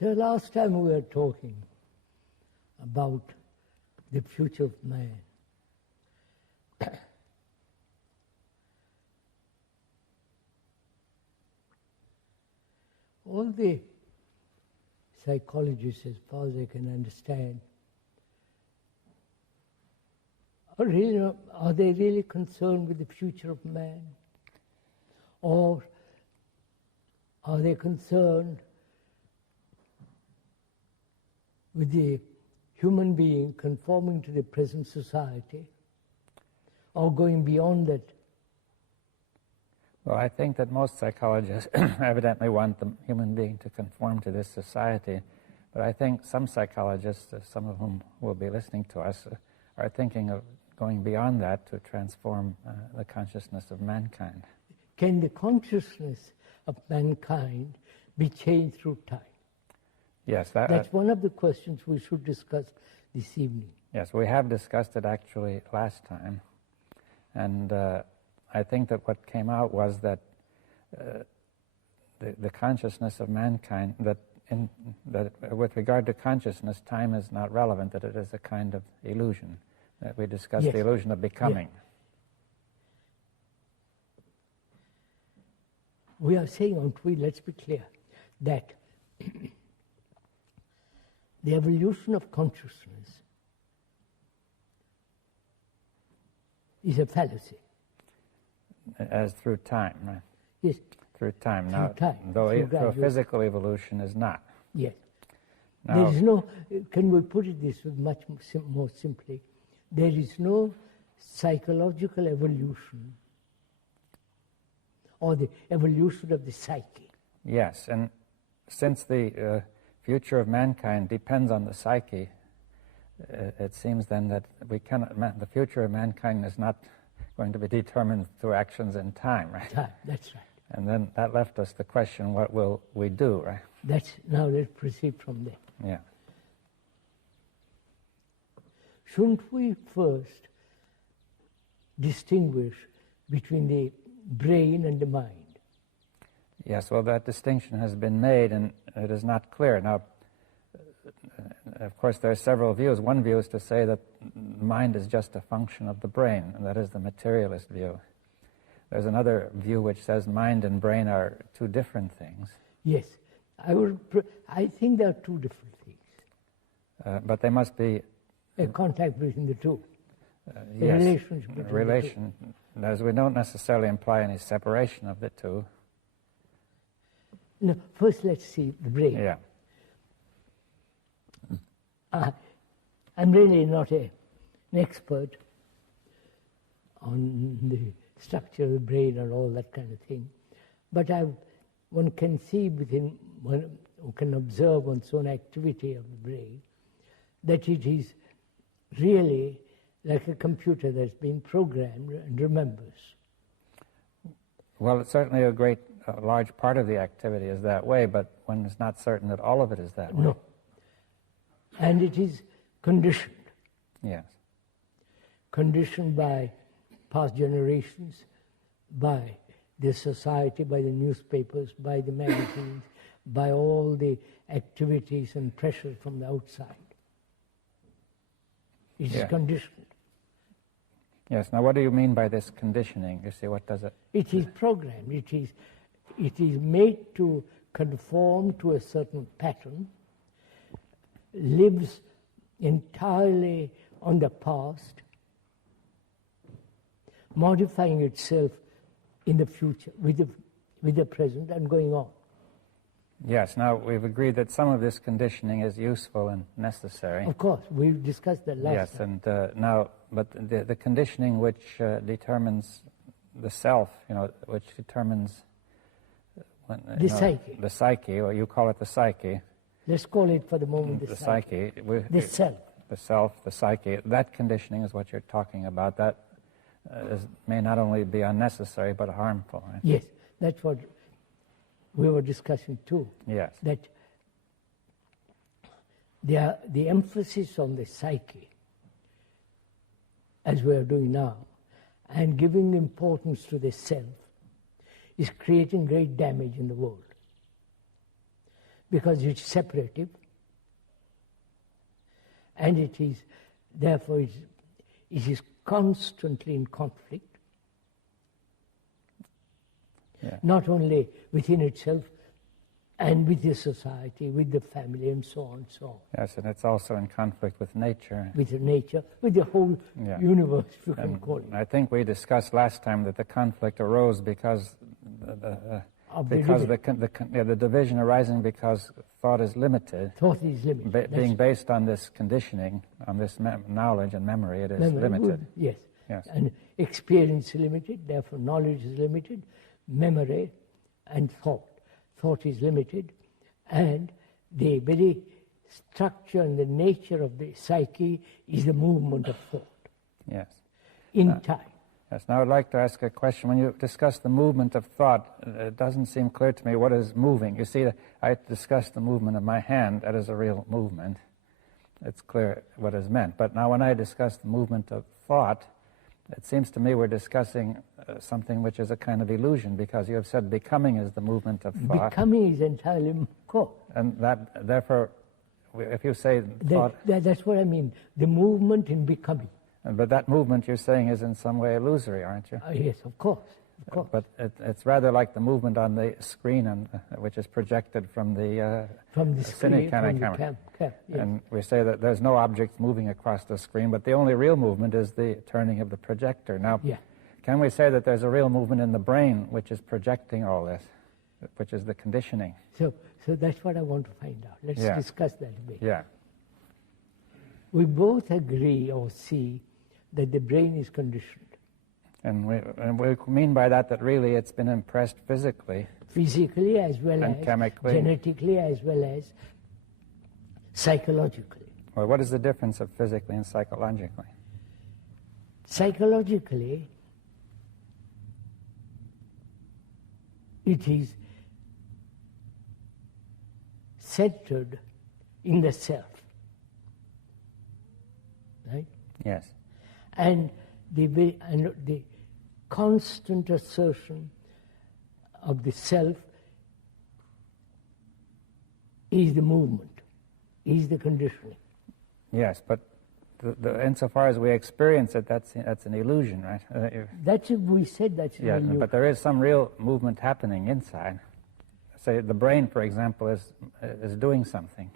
So last time we were talking about the future of man. All the psychologists, as far as I can understand, are they really concerned with the future of man? Or are they concerned with the human being conforming to the present society, or going beyond that? Well, I think that most psychologists evidently want the human being to conform to this society, but I think some psychologists, some of whom will be listening to us, are thinking of going beyond that to transform the consciousness of mankind. Can the consciousness of mankind be changed through time? Yes. That's one of the questions we should discuss this evening. Yes, we have discussed it actually last time, and I think that what came out was that the consciousness of mankind, that with regard to consciousness, time is not relevant, that it is a kind of illusion, that we discussed Yes. the illusion of becoming. Yes. We are saying, aren't we, let's be clear, that the evolution of consciousness is a fallacy. As through time, right? Yes. Through time. Through Now, time. though Through through physical evolution is not. Yes. Now, There is no, can we put it this way much more simply, there is no psychological evolution or the evolution of the psyche. yes, and since the future of mankind depends on the psyche, it seems then that we cannot. The future of mankind is not going to be determined through actions in time, right? Time, that's right. And then that left us the question: what will we do, right? Now let's proceed from there. Yeah. Shouldn't we first distinguish between the brain and the mind? Yes. Well, that distinction has been made, and it is not clear now. Of course, there are several views. One view is to say that mind is just a function of the brain, and that is the materialist view. There's another view which says mind and brain are two different things. Yes, I think there are two different things. But they must be A contact between the two. yes, Relationship between relation. As we don't necessarily imply any separation of the two. No, first let's see the brain. Yeah. I'm really not an expert on the structure of the brain and all that kind of thing, but one can see one can observe one's own activity of the brain, that it is really like a computer that's been programmed and remembers. Well, it's certainly a large part of the activity is that way, but one is not certain that all of it is that way. No. And it is conditioned. Yes. Conditioned by past generations, by the society, by the newspapers, by the magazines, by all the activities and pressure from the outside. It is conditioned. Yes. Now, what do you mean by this conditioning? You see, what does it? It is programmed. It is made to conform to a certain pattern, lives entirely on the past, modifying itself in the future with the present and going on. Yes. Now, we've agreed that some of this conditioning is useful and necessary. Of course, we discussed that last yes, time. and now, but the conditioning which determines the self, which determines the psyche. The psyche, or you call it the psyche. Let's call it for the moment the psyche. The self. The self, the psyche. That conditioning is what you're talking about. That may not only be unnecessary but harmful. Right? Yes, that's what we were discussing too. Yes. That the emphasis on the psyche, as we are doing now, and giving importance to the self, is creating great damage in the world. because it's separative, and it is, therefore, it is constantly in conflict, not only within itself, and with the society, with the family, and so on and so on. Yes, and it's also in conflict with nature. With the nature, with the whole universe, if you can call it. I think we discussed last time that the conflict arose because the division arising because thought is limited. Thought is limited. Being based on this conditioning, on this knowledge and memory, it is limited. Yes. And experience is limited, therefore knowledge is limited, memory and thought. Thought is limited, and the very structure and the nature of the psyche is the movement of thought. Yes. In time. Yes. Now I'd like to ask a question. When you discuss the movement of thought, it doesn't seem clear to me what is moving. You see, I discussed the movement of my hand. That is a real movement. It's clear what is meant. But now when I discuss the movement of thought, it seems to me we're discussing something which is a kind of illusion, because you have said becoming is the movement of thought. Becoming is entirely core. And that, therefore, if you say thought... That's what I mean, the movement in becoming. But that movement you're saying is in some way illusory, aren't you? Yes, of course. But it's rather like the movement on the screen, which is projected from the screen, camera. Yes. And we say that there's no objects moving across the screen, but the only real movement is the turning of the projector. Now, can we say that there's a real movement in the brain which is projecting all this, which is the conditioning? So that's what I want to find out. Let's discuss that a bit. Yeah. We both agree or see that the brain is conditioned. And we mean by that really it's been impressed physically. Physically as well and as chemically. Genetically as well as psychologically. Well, what is the difference of physically and psychologically? Psychologically, it is centered in the self. Right? Yes. And the constant assertion of the self is the movement, is the conditioning. Yes, but insofar as we experience it, that's an illusion, right? We said that's an illusion. But there is some real movement happening inside. Say the brain, for example, is doing something.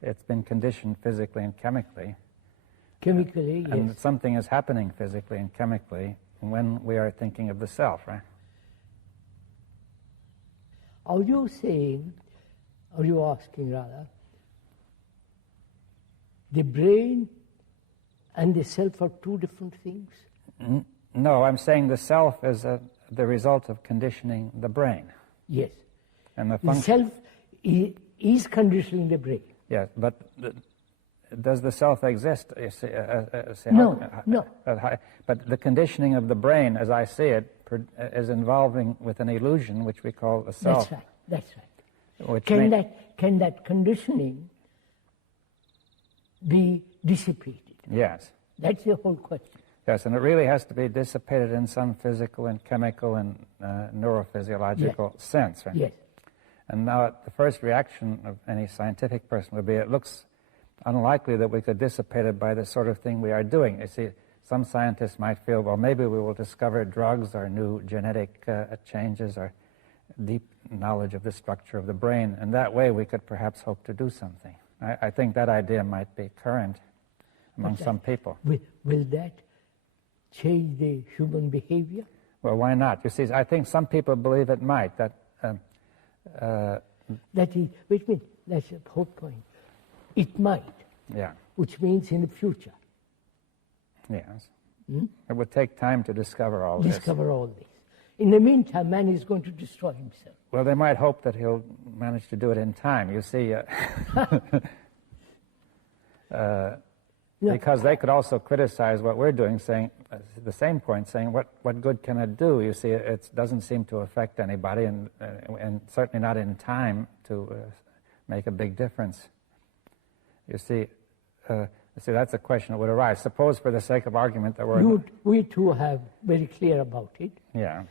It's been conditioned physically and chemically. Chemically, yes. And something is happening physically and chemically when we are thinking of the self, right? Are you saying, or you asking rather, the brain and the self are two different things? No, I'm saying the self is the result of conditioning the brain. Yes. And the self is conditioning the brain. Yes, but does the self exist? No. But the conditioning of the brain, as I see it, is involving with an illusion which we call the self. That's right. Can that conditioning be dissipated? Yes. That's the whole question. Yes, and it really has to be dissipated in some physical and chemical and neurophysiological sense, right? Yes. And now the first reaction of any scientific person would be, it looks unlikely that we could dissipate it by the sort of thing we are doing. You see, some scientists might feel, well, maybe we will discover drugs or new genetic changes or deep knowledge of the structure of the brain, and that way we could perhaps hope to do something. I think that idea might be current among some people. Will that change the human behavior? Well, why not? You see, I think some people believe it might. That is, wait a minute, that's the whole point. It might. Yeah. Which means in the future. Yes. It would take time to discover all this. In the meantime, man is going to destroy himself. Well, they might hope that he'll manage to do it in time. You see, because they could also criticize what we're doing, saying the same point, saying what good can it do? You see, it doesn't seem to affect anybody, and certainly not in time to make a big difference. You see, See, that's a question that would arise. Suppose, for the sake of argument, that we're... We too have very clear about it. Yeah.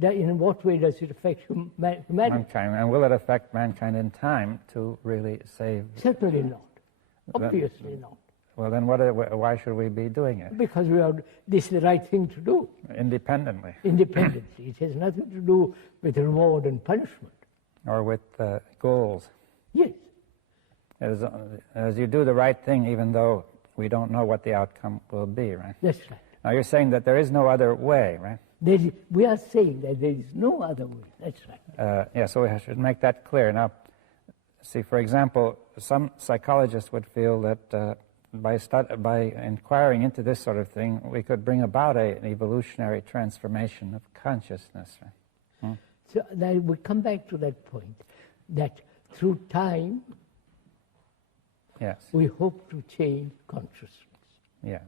In what way does it affect humanity? Mankind. And will it affect mankind in time to really save... Certainly not. Obviously not. Well, then why should we be doing it? Because this is the right thing to do. Independently. Independently. It has nothing to do with reward and punishment. Or with goals. Yes. As you do the right thing, even though we don't know what the outcome will be, right? That's right. Now you're saying that there is no other way, right? We are saying that there is no other way. That's right. Yeah, so we should make that clear. Now, see, for example, some psychologists would feel that by inquiring into this sort of thing, we could bring about an evolutionary transformation of consciousness. Right? So then we come back to that point, that through time, yes, we hope to change consciousness. Yes.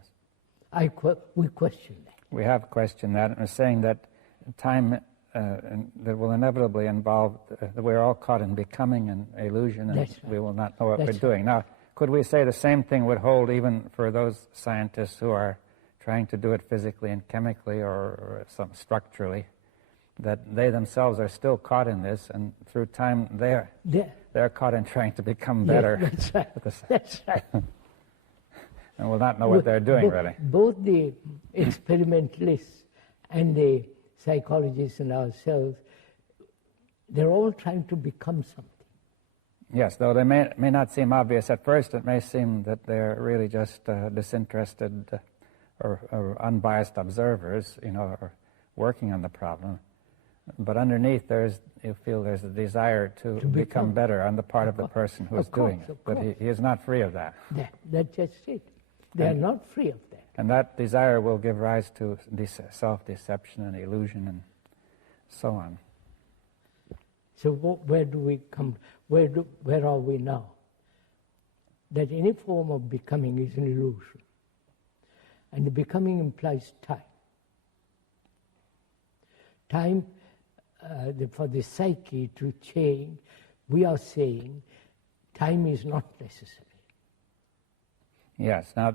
We question that. We have questioned that, and we're saying that time that will inevitably involve that we're all caught in becoming an illusion, and we will not know what we're doing. Now, could we say the same thing would hold even for those scientists who are trying to do it physically and chemically or some structurally, that they themselves are still caught in this, and through time they're caught in trying to become better. Yes, that's right. That's right. And will not know what they're doing, really. Both the experimentalists and the psychologists and ourselves, they're all trying to become something. Yes, though they may not seem obvious at first, it may seem that they're really just disinterested or unbiased observers, or working on the problem. But underneath, you feel there's a desire to become better on the part of the person who is doing it. But he is not free of that. That's just it. They are not free of that. And that desire will give rise to self-deception and illusion and so on. So where do we come? Where are we now? That any form of becoming is an illusion. And the becoming implies time. Time, for the psyche to change, we are saying time is not necessary. Yes, now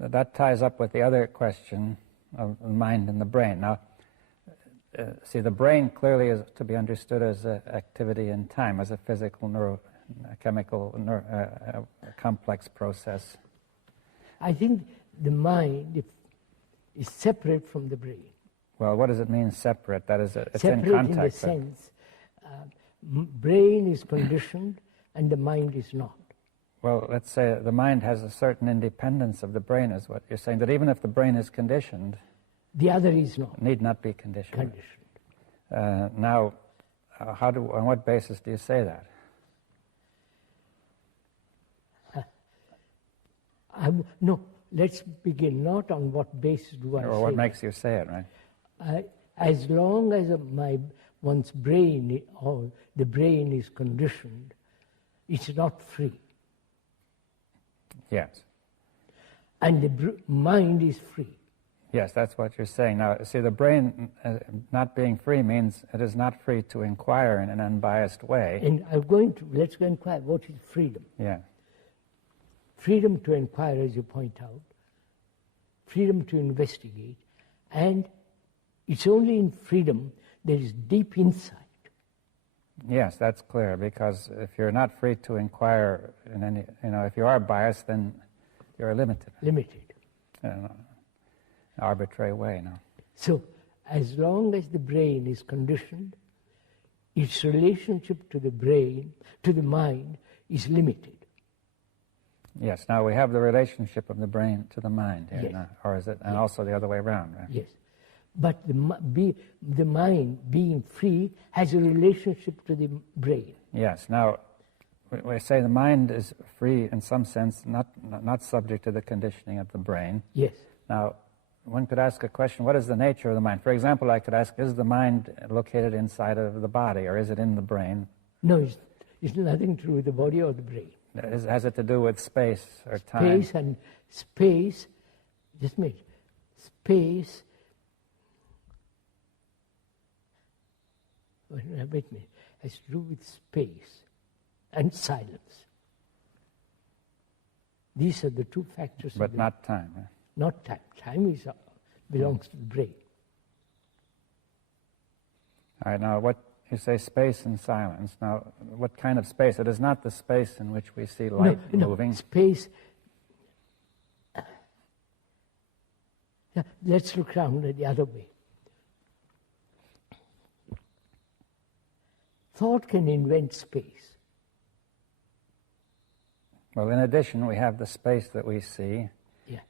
that ties up with the other question of the mind and the brain. Now, see, the brain clearly is to be understood as activity in time, as a physical, neurochemical, complex process. I think the mind is separate from the brain. Well, what does it mean, separate? That is, it's separate in contact. In the sense, brain is conditioned and the mind is not. Well, let's say the mind has a certain independence of the brain, is what you're saying, that even if the brain is conditioned, the other is not. Need not be conditioned. Now, on what basis do you say that? No, let's begin not on what basis do I say. Or what makes you say it, right? As long as one's brain or the brain is conditioned, it's not free. Yes. And the mind is free. Yes, that's what you're saying. Now, see, the brain not being free means it is not free to inquire in an unbiased way. And let's go inquire, what is freedom? Yeah. Freedom to inquire, as you point out, freedom to investigate, and it's only in freedom there is deep insight. Yes, that's clear, because if you're not free to inquire in any, if you are biased, then you're limited. Limited. In an arbitrary way, no. So, as long as the brain is conditioned, its relationship to the brain, to the mind, is limited. Yes, now we have the relationship of the brain to the mind here, yes. Now, or is it, and also the other way around, right? Yes. But the mind, being free, has a relationship to the brain. Yes. Now, we say the mind is free in some sense, not subject to the conditioning of the brain. Yes. Now, one could ask a question, what is the nature of the mind? For example, I could ask, is the mind located inside of the body, or is it in the brain? No, it's nothing to do with the body or the brain. Has it to do with space or time? Space, just a minute, space, wait a minute, has to do with space and silence. These are the two factors. But not time. Right? Not time. Time belongs to the brain. All right, now what you say space and silence. Now, what kind of space? It is not the space in which we see light moving. No, space. Let's look around it the other way. Thought can invent space. Well, in addition, we have the space that we see,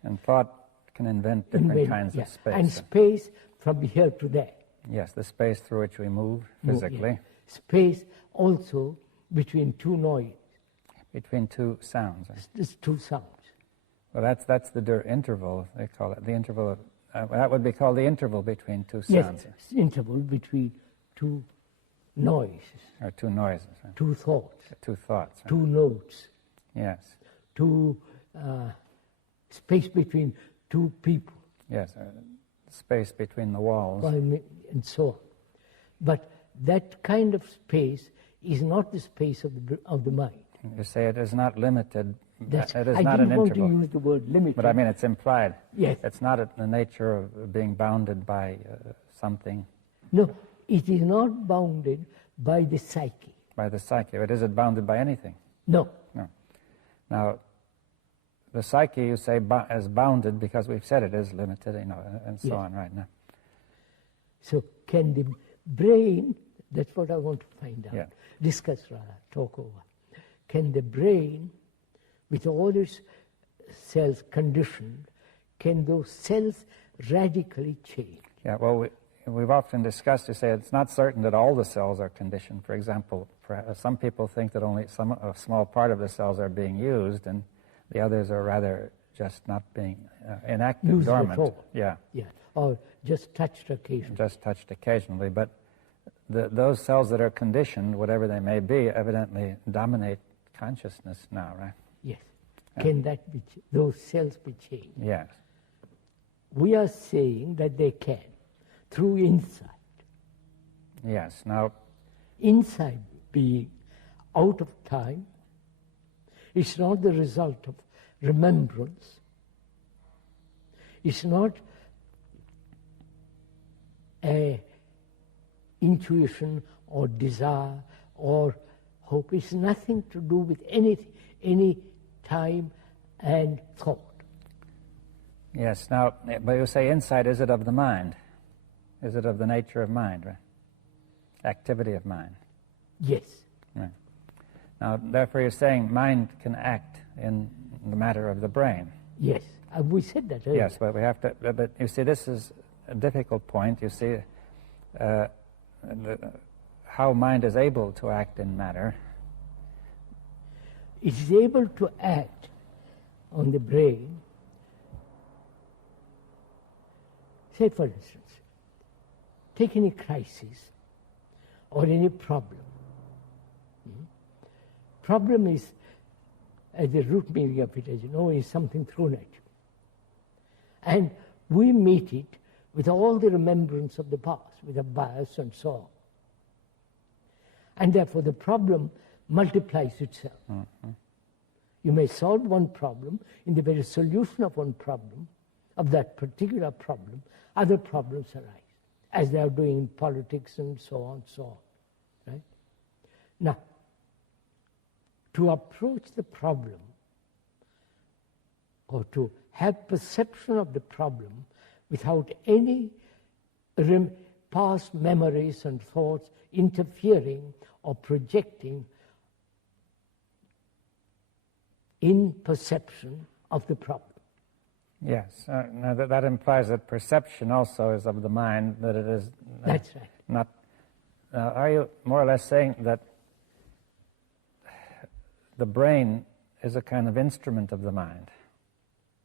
and thought can invent different kinds of space. And space from here to there. Yes, the space through which we move physically. Space also between two noises. Between two sounds. There's two sounds. Well, that's the interval, they call it. The interval of, that would be called the interval between two sounds. Yes, interval between two noises. Or two noises. Right? Two thoughts. Two thoughts. Right? Two notes. Yes. Two space between two people. Yes, space between the walls. And so on. But that kind of space is not the space of the mind. You say it is not limited. It is I not didn't an want interval. to use the word limited. But I mean, it's implied. Yes. It's not the nature of being bounded by something. No, it is not bounded by the psyche. By the psyche. But is it bounded by anything? No. No. Now, the psyche, you say, is bounded because we've said it is limited, and so on right now. So can the brain, that's what I want to find out, Yeah. discuss rather, talk over. Can the brain, with all its cells conditioned, can those cells radically change? Yeah, well, we've often discussed to say it's not certain that all the cells are conditioned. For example, some people think that only a small part of the cells are being used, and the others are rather just not being inactive, Used dormant. at all. Yeah. Yeah, or just touched occasionally. Just touched occasionally, but those cells that are conditioned, whatever they may be, evidently dominate consciousness now, right? Yes. Can those cells be changed? Yes. We are saying that they can, through insight. Yes. Now, Insight being out of time, it's not the result of remembrance. It's not a intuition or desire or hope. It's nothing to do with any time and thought. yes. Now, but you say insight, is it of the mind? Is it of the nature of mind, right? Activity of mind. Yes. Right. Now, therefore, you're saying mind can act in the matter of the brain. Yes. We said that earlier. Yes, but we have to. But you see, this is a difficult point. You see, how mind is able to act in matter. It is able to act on the brain. Say, for instance, take any crisis or any problem. Problem is, at the root meaning of it, as you know, is something thrown at you. And we meet it with all the remembrance of the past, with a bias and so on. And therefore the problem multiplies itself. Mm-hmm. You may solve one problem, in the very solution of one problem, of that particular problem, other problems arise, as they are doing in politics and so on, right? Now, to approach the problem, or to have perception of the problem without any past memories and thoughts interfering or projecting in perception of the problem. Yes, now that implies that perception also is of the mind, that it is That's right. Not. Are you more or less saying that the brain is a kind of instrument of the mind?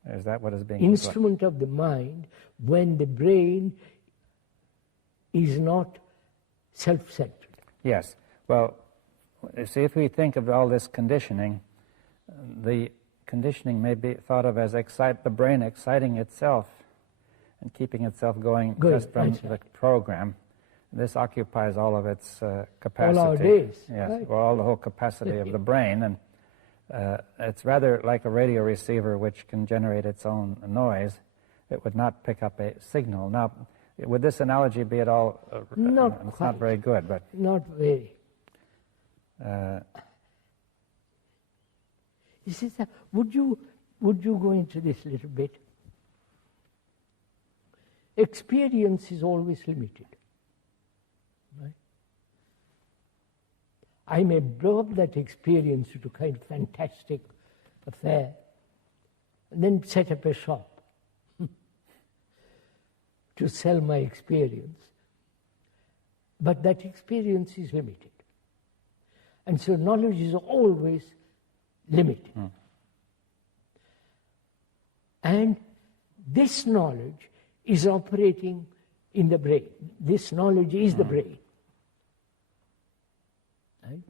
Is that what is being instrument of the mind when the brain is not self-centered? Yes. Well, you see, if we think of all this conditioning, the conditioning may be thought of as the brain exciting itself and keeping itself going just from the program. This occupies all of its capacity. All our days. Yes, right. well, all the whole capacity of the brain, and It's rather like a radio receiver which can generate its own noise. It would not pick up a signal. Now, would this analogy be at all... not it's quite. not very good, but... Not very. You see, sir, would you go into this a little bit? Experience is always limited. Right? I may blow up that experience into kind of fantastic affair, and then set up a shop to sell my experience. But that experience is limited. And so knowledge is always limited. And this knowledge is operating in the brain. This knowledge is the brain. Right?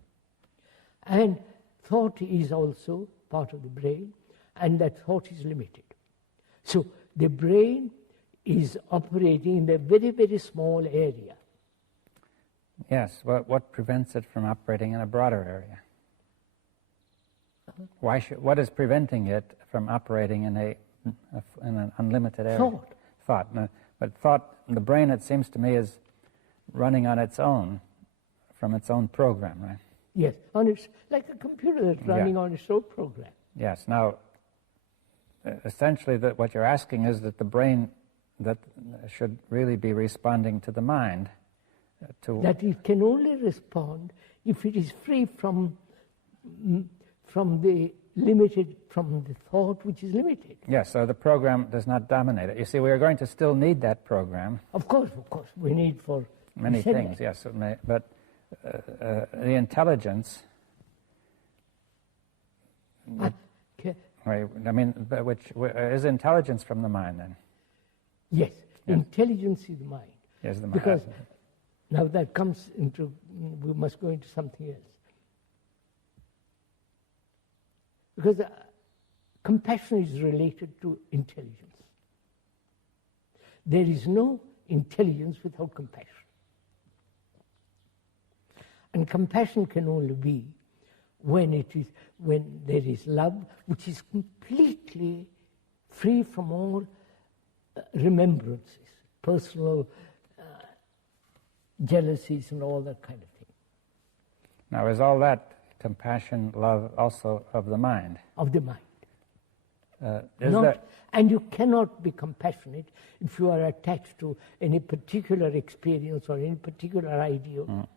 And thought is also part of the brain, and that thought is limited. So the brain is operating in a very, very small area. Yes, what prevents it from operating in a broader area? What is preventing it from operating in an unlimited area? Thought. No, but thought, the brain, it seems to me, is running on its own, from its own program, right? Yes, it's like a computer that's running on its own program. Yes. Now, essentially, what you're asking is that the brain that should really be responding to the mind. That it can only respond if it is free from the thought which is limited. Yes, so the program does not dominate it. You see, we are going to still need that program. Of course, we need for many things, yes, it may, but the intelligence... which is intelligence from the mind, then? Yes, intelligence is the mind. Yes, the mind. Because now that comes into, we must go into something else. Because compassion is related to intelligence. There is no intelligence without compassion. And compassion can only be when there is love, which is completely free from all remembrances, personal jealousies and all that kind of thing. Now, is all that compassion, love, also of the mind? Of the mind. And you cannot be compassionate if you are attached to any particular experience or any particular ideal.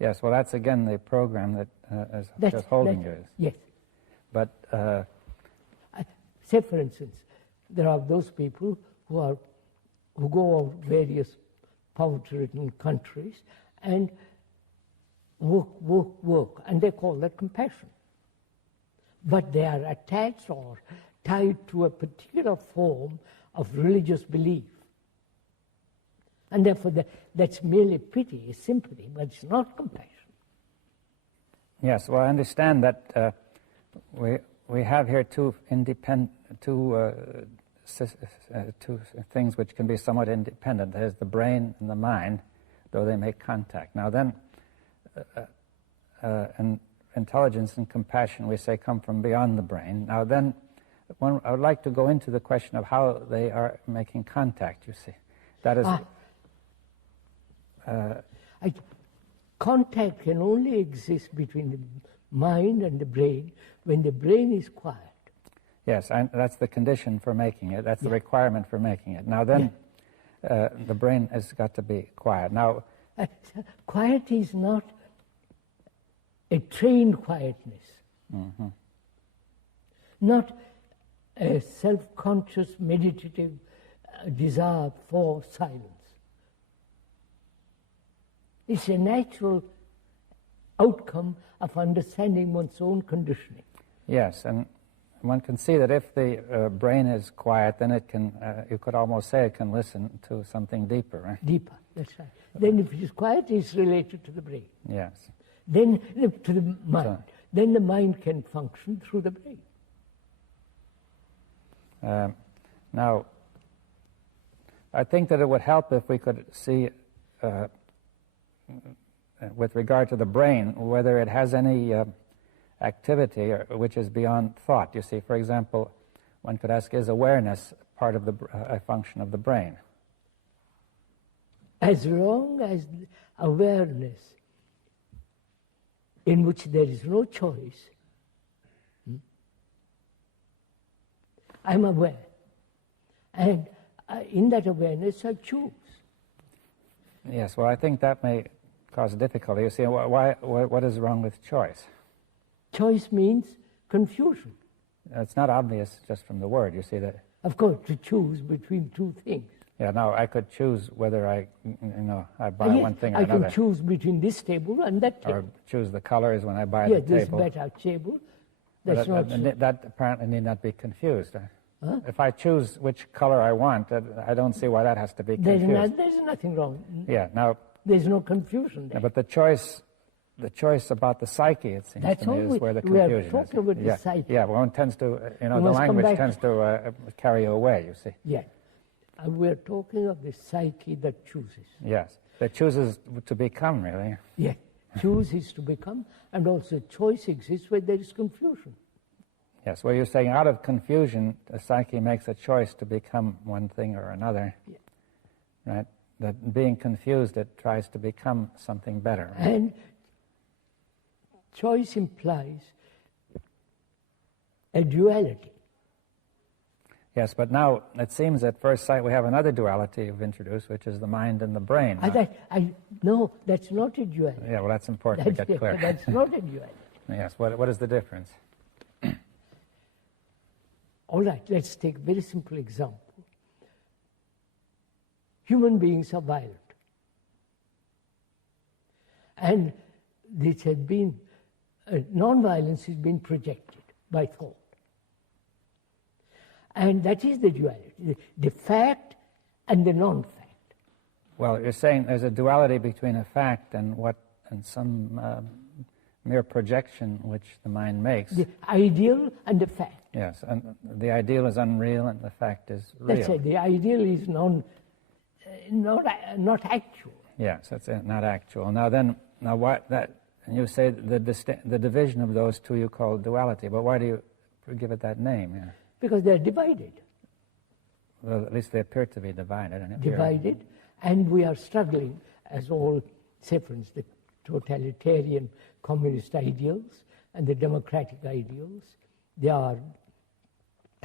Yes, well, that's again the program that is just holding you. Yes. But say, for instance, there are those people who go out various poverty-ridden countries and work, and they call that compassion. But they are attached or tied to a particular form of religious belief. And therefore, that's merely pity, sympathy, but it's not compassion. Yes, well, I understand that we have here two things which can be somewhat independent. There's the brain and the mind, though they make contact. Now then, intelligence and compassion, we say, come from beyond the brain. Now then, I would like to go into the question of how they are making contact, you see. That is... contact can only exist between the mind and the brain when the brain is quiet. Yes, that's the condition for making it. That's the requirement for making it. Now then, the brain has got to be quiet. Now, quiet is not a trained quietness. Not a self-conscious, meditative desire for silence. It's a natural outcome of understanding one's own conditioning. Yes, and one can see that if the brain is quiet, then it can, you could almost say it can listen to something deeper, right? Deeper, that's right. Then if it is quiet, it's related to the brain. Yes. Then to the mind. Then the mind can function through the brain. Now, I think that it would help if we could see, with regard to the brain, whether it has any activity which is beyond thought. You see, for example, one could ask, is awareness part of a function of the brain? As long as awareness in which there is no choice, I'm aware. And in that awareness, I choose. Yes, well, I think that may cause difficulty. You see, what is wrong with choice? Choice means confusion. It's not obvious just from the word. You see that. Of course, to choose between two things. Yeah, now I could choose whether I buy Yes, one thing or I another. can choose between this table and that table. Or choose the colors when I buy Yeah, the this table. better table. That's not so. That apparently need not be confused. If I choose which color I want, I don't see why that has to be confused. There's nothing wrong. Yeah, now. There's no confusion there. But the choice about the psyche, it seems to me, is where the confusion is. We are talking about the psyche. Yeah, one tends to, the language tends to carry you away, you see. Yeah. And we're talking of the psyche that chooses. Yes, that chooses to become, really. Yeah, chooses to become, and also choice exists where there is confusion. Yes, well, you're saying out of confusion, the psyche makes a choice to become one thing or another, right? That being confused, it tries to become something better. Right? And choice implies a duality. Yes, but now it seems at first sight we have another duality you've introduced, which is the mind and the brain. No, that's not a duality. Yeah, well, that's important to get clear. That's not a duality. Yes, what is the difference? All right, let's take a very simple example. Human beings are violent. And this has been, non-violence has been projected by thought. And that is the duality, the fact and the non-fact. Well, you're saying there's a duality between a fact and some mere projection which the mind makes. The ideal and the fact. Yes, and the ideal is unreal and the fact is real. That's it. The ideal is not actual. Yes, that's it, not actual. Now what that? And you say the division of those two you call duality, but why do you give it that name? Yeah. Because they're divided. Well, at least they appear to be divided. Divided, and we are struggling, as all, say for instance, the totalitarian communist ideals and the democratic ideals, they are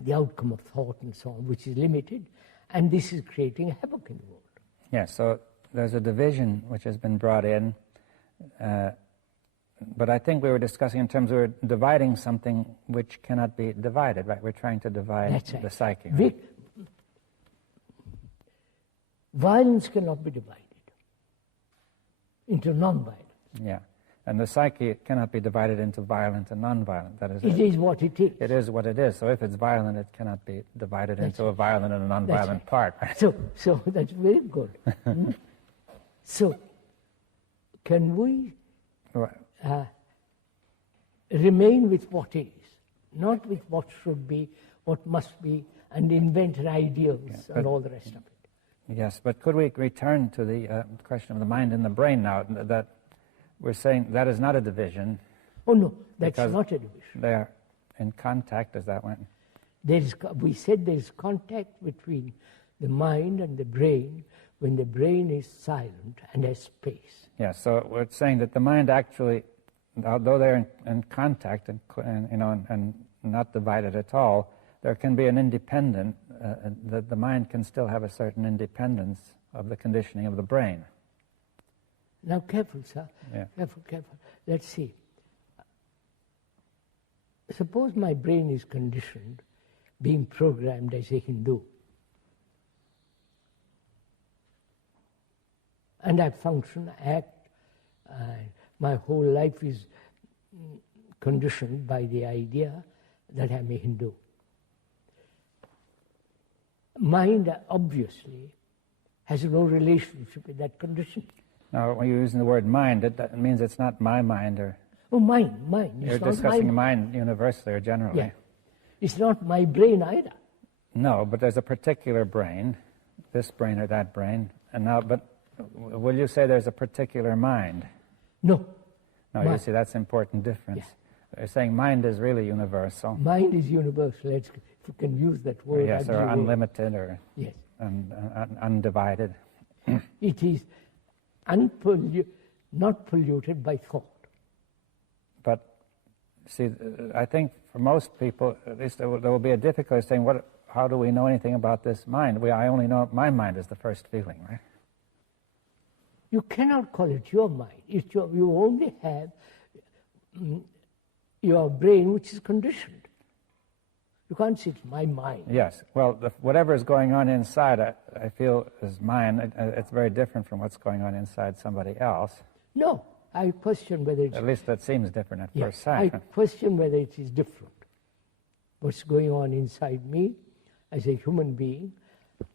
the outcome of thought and so on, which is limited, and this is creating havoc in the world. Yes, so there's a division which has been brought in, but I think we were discussing in terms of we're dividing something which cannot be divided, right? We're trying to divide the psyche. Right? Violence cannot be divided into non-violence. Yeah, and the psyche cannot be divided into violent and non-violent. That is it. It is what it is. It is what it is. So if it's violent, it cannot be divided into a violent and a non-violent part. Right? So that's very good. So can we remain with what is, not with what should be, what must be, and invent ideals and all the rest of it? Yes, but could we return to the question of the mind and the brain now? That we're saying that is not a division. Oh no, that's not a division. They are in contact, is that one? We said there is contact between the mind and the brain when the brain is silent and has space. Yes, so we're saying that the mind actually, although they're in contact and not divided at all, there can be an independent, the mind can still have a certain independence of the conditioning of the brain. Now careful, sir. Yeah. Careful. Let's see. Suppose my brain is conditioned, being programmed as a Hindu. And I function, act, my whole life is conditioned by the idea that I'm a Hindu. Mind, obviously, has no relationship with that condition. Now, when you're using the word mind, it means it's not my mind or... Oh, mind. You're discussing mind universally or generally. Yeah. It's not my brain either. No, but there's a particular brain, this brain or that brain, and now, but will you say there's a particular mind? No. No, you see, that's an important difference. They're saying mind is really universal. Mind is universal. If you can use that word. Yes, or unlimited, or yes, undivided. It is not polluted by thought. But see, I think for most people, at least there will be a difficulty saying, how do we know anything about this mind? I only know my mind is the first feeling, right? You cannot call it your mind. You only have your brain, which is conditioned. You can't say it's my mind. Yes. Well, whatever is going on inside, I feel is mine. It's very different from what's going on inside somebody else. No, I question whether it's... At least that seems different at first I sight. question whether it is different. What's going on inside me as a human being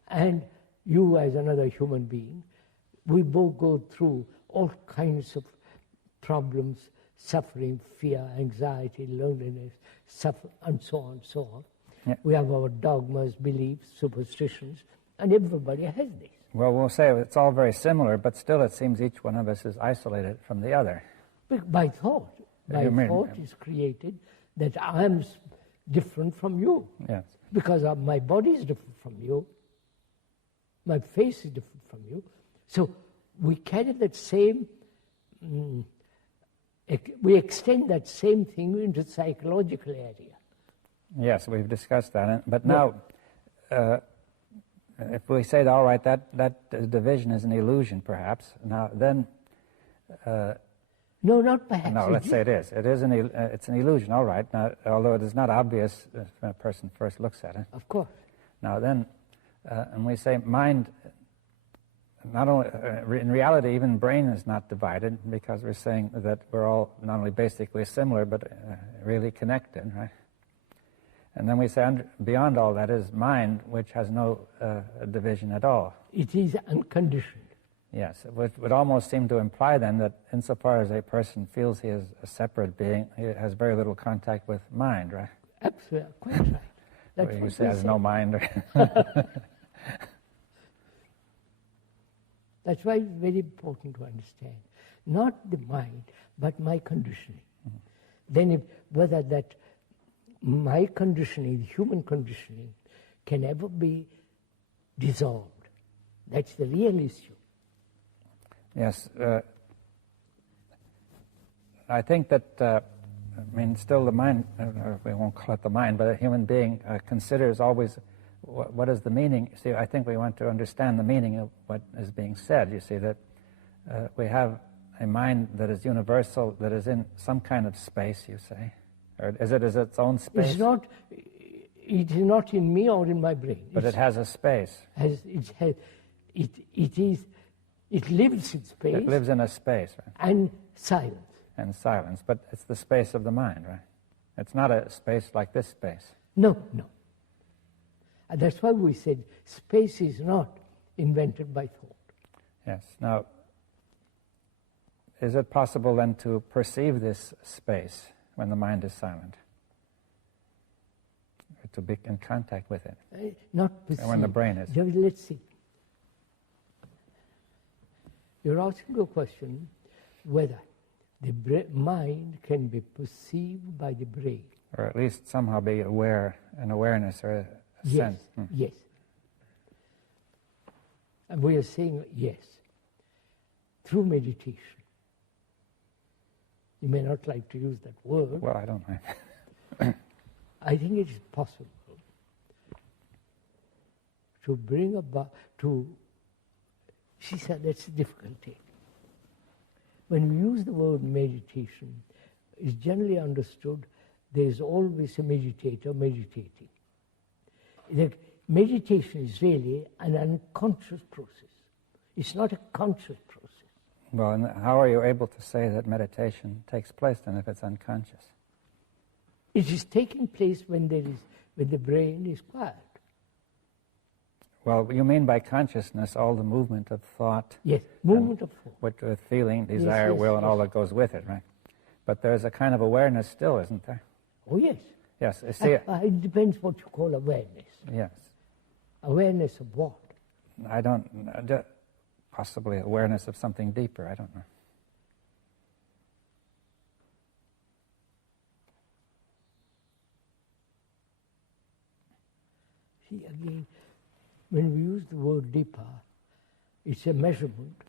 and you as another human being. We both go through all kinds of problems, suffering, fear, anxiety, loneliness, and so on, so on. Yeah. We have our dogmas, beliefs, superstitions, and everybody has this. Well, we'll say it's all very similar, but still it seems each one of us is isolated from the other. By thought. Thought is created that I am different from you. Yes. Because my body is different from you. My face is different from you. So we carry that same... we extend that same thing into the psychological area. Yes, we've discussed that. But now, if we say, all right, that division is an illusion, perhaps, now then... no, not perhaps. No, let's say it is. It's an illusion, all right, now, although it is not obvious when a person first looks at it. Of course. Now then, and we say mind... Not only in reality, even brain is not divided, because we're saying that we're all not only basically similar but really connected, right? And then we say beyond all that is mind, which has no division at all. It is unconditioned. Yes, it would almost seem to imply then that insofar as a person feels he is a separate being, he has very little contact with mind, right? Absolutely, quite right. That's you say has no mind. That's why it's very important to understand, not the mind, but my conditioning. Mm-hmm. Then whether that my conditioning, human conditioning, can ever be dissolved. That's the real issue. Yes. I think that, still the mind, we won't call it the mind, but a human being considers always what is the meaning? See, I think we want to understand the meaning of what is being said. You see, that we have a mind that is universal, that is in some kind of space, you say. Or is it its own space? It is not in me or in my brain. But it has a space. It lives in space. It lives in a space, right? And silence. And silence. But it's the space of the mind, right? It's not a space like this space. No. And that's why we said space is not invented by thought. Yes. Now, is it possible then to perceive this space when the mind is silent? To be in contact with it? Not perceive. When the brain is. Let's see. You're asking a question whether the mind can be perceived by the brain. Or at least somehow be aware, an awareness or a sense. Yes. And we are saying yes. Through meditation. You may not like to use that word. Well, I don't mind. I think it is possible to bring about, she said that's the difficulty. When we use the word meditation, it's generally understood there's always a meditator meditating. The meditation is really an unconscious process. It's not a conscious process. Well, and how are you able to say that meditation takes place then if it's unconscious? It is taking place when the brain is quiet. Well, you mean by consciousness all the movement of thought? Yes, movement of thought. With feeling, desire, will, and all that goes with it, right? But there's a kind of awareness still, isn't there? Oh, yes. Yes. See, it depends what you call awareness. Yes. Awareness of what? I don't... possibly awareness of something deeper, I don't know. See, again, when we use the word dipa, it's a measurement.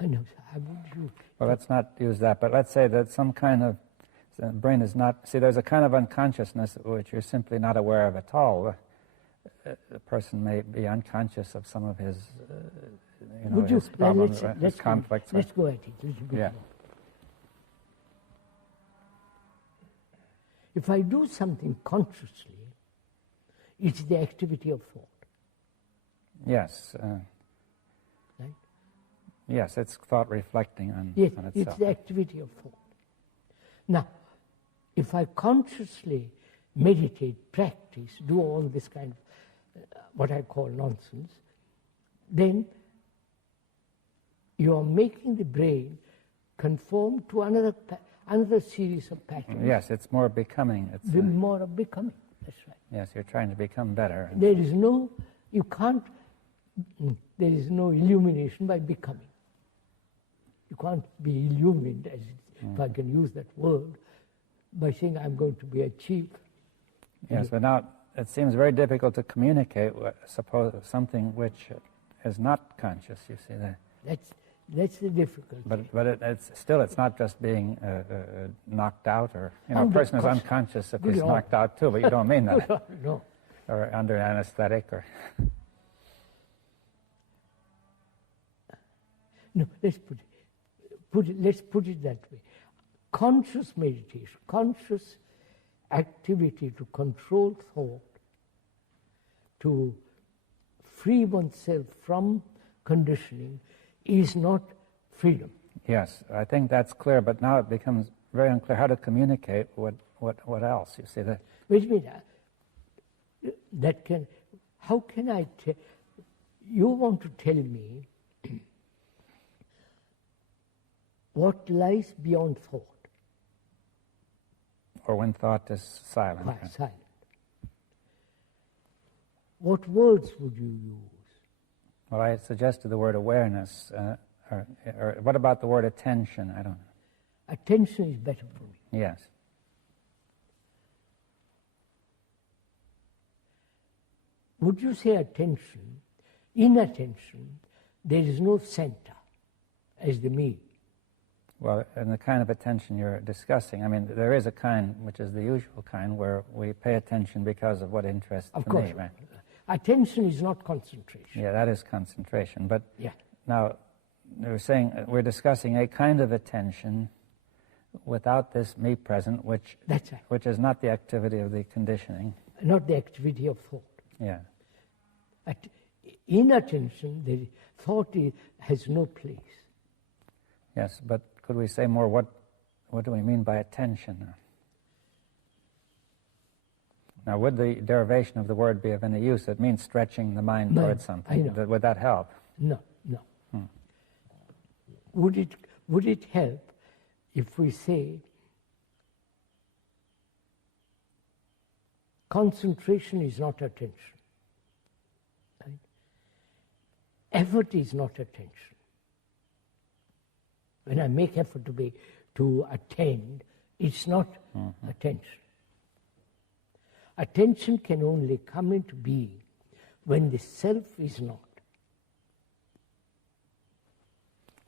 I know, how would you... Well, let's not use that, but let's say that some kind of the brain is not... See, there's a kind of unconsciousness which you're simply not aware of at all. A person may be unconscious of some of his, his problems, his conflicts. Let's go at it a little bit more. If I do something consciously, it's the activity of thought. Yes. Right? Yes, it's thought reflecting on itself. It's the activity of thought. Now, if I consciously meditate, practice, do all this kind of what I call nonsense, then you are making the brain conform to another series of patterns. Yes, it's more becoming. It's more of becoming. That's right. Yes, you're trying to become better. There is no illumination by becoming. You can't be illumined, if I can use that word, by saying I'm going to be a chief. Yes, but now it seems very difficult to communicate something which is not conscious, you see that. That's the difficulty. But it's not just being knocked out, or a person is unconscious if he's knocked out too, but you don't mean that. No. Or under anesthetic, or... No, let's put it that way. Conscious meditation, conscious activity to control thought, to free oneself from conditioning, is not freedom. Yes, I think that's clear, but now it becomes very unclear how to communicate what else, you see that. Wait a minute, how can I tell, you want to tell me what lies beyond thought? Or when thought is silent. Silent. What words would you use? Well, I suggested the word awareness. Or what about the word attention? I don't know. Attention is better for me. Yes. Would you say attention? In attention, there is no center as the me. Well, in the kind of attention you're discussing, I mean, there is a kind, which is the usual kind, where we pay attention because of what interests me, right? Attention is not concentration. Yeah, that is concentration. But now, we're discussing a kind of attention without this me present, which is not the activity of the conditioning. Not the activity of thought. Yeah. In attention, the thought has no place. Yes, but could we say more, what do we mean by attention? Now, would the derivation of the word be of any use? It means stretching the mind towards something. Would that help? No. Would it help if we say concentration is not attention? Right? Effort is not attention. When I make effort to attend, it's not attention. Attention can only come into being when the self is not.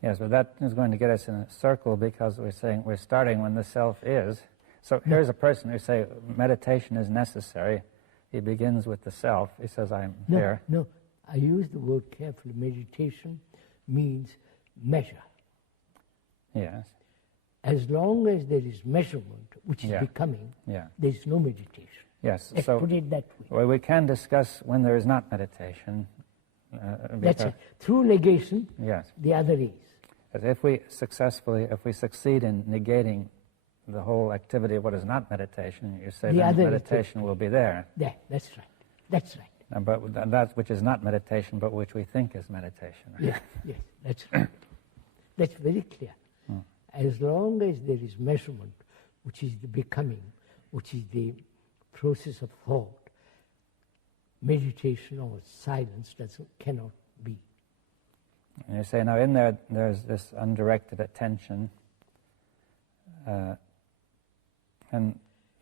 Yes, but that is going to get us in a circle, because we're saying we're starting when the self is. So here's a person who say meditation is necessary. He begins with the self. He says, I'm here. No, I use the word carefully. Meditation means measure. Yes. As long as there is measurement, which is becoming, there is no meditation. Yes. Let's put it that way. Well, we can discuss when there is not meditation. That's it. Through negation, the other is. If we succeed in negating the whole activity of what is not meditation, you say then meditation will be there. Yeah, that's right. But that which is not meditation, but which we think is meditation. Right? Yes, that's right. That's very clear. As long as there is measurement, which is the becoming, which is the process of thought, meditation or silence cannot be. And you say, now in there's this undirected attention, and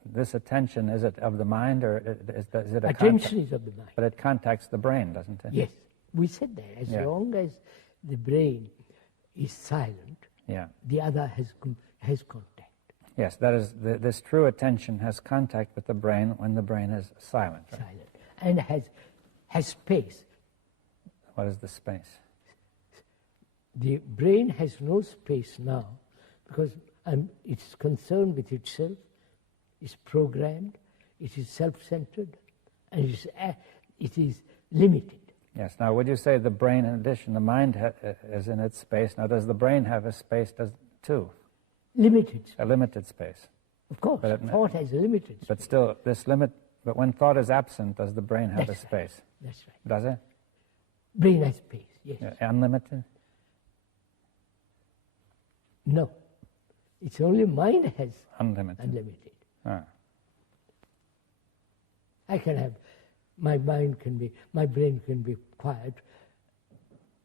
this attention, is it of the mind, or is it a Attention is of the mind. But it contacts the brain, doesn't it? Yes, we said that. As long as the brain is silent, the other has contact. Yes, that is, this true attention has contact with the brain when the brain is silent. Right? Silent. And has space. What is the space? The brain has no space now because it's concerned with itself, it's programmed, it is self-centered, and it is limited. Yes. Now, would you say the brain, in addition, the mind is in its space? Now, does the brain have a space too? Limited space. A limited space. Of course, thought has a limited space. But still, but when thought is absent, does the brain have a space? That's right. Does it? Brain has space, yes. Unlimited? No. It's only mind has unlimited. Ah. I can have, my brain can be quiet